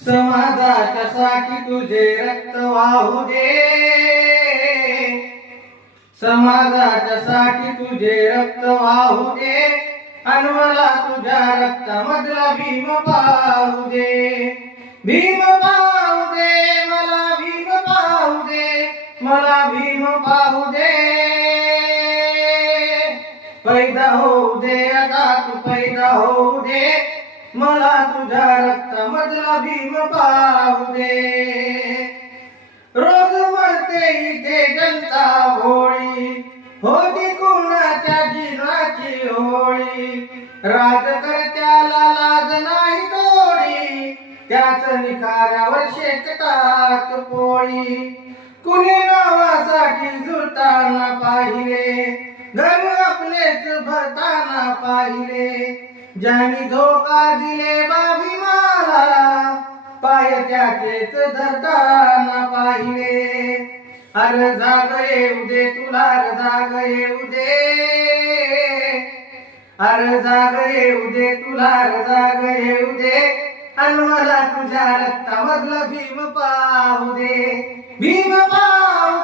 समाजाच्या साठी तुझे रक्त वाहू दे, समाजाच्या साठी तुझे रक्त वाहू दे, अन मला तुझ्या रक्तामधला भीम पाहू दे, भीम पाहू दे, मला भीम पाहू दे, मला भीम पाहू दे, पैदा होऊ दे आता तू पैदा होऊ दे, मला तुझ्या रक्तामधला भीम पाहू दे. रोज मरते इथे जनता भोळी, होती कुणाच्या जीवाची होळी, राजकर्त्याला लाज नाही थोडी, त्याच निखाऱ्यावर शेकतात पोळी. कुणी नावासाठी झुरताना पाहिले, घर आपलेच भरताना पाहिले, ज्यांनी धोका दिले बाभिमाला, पाय त्याचेच धरताना पाहिले. अर जाग येऊ दे तुला, अर जाग येऊ दे, अर जाग येऊ दे तुला, अर जाग येऊ दे, अन मला तुझ्या रक्तामधलं भीम पाहू दे, भीम पाहू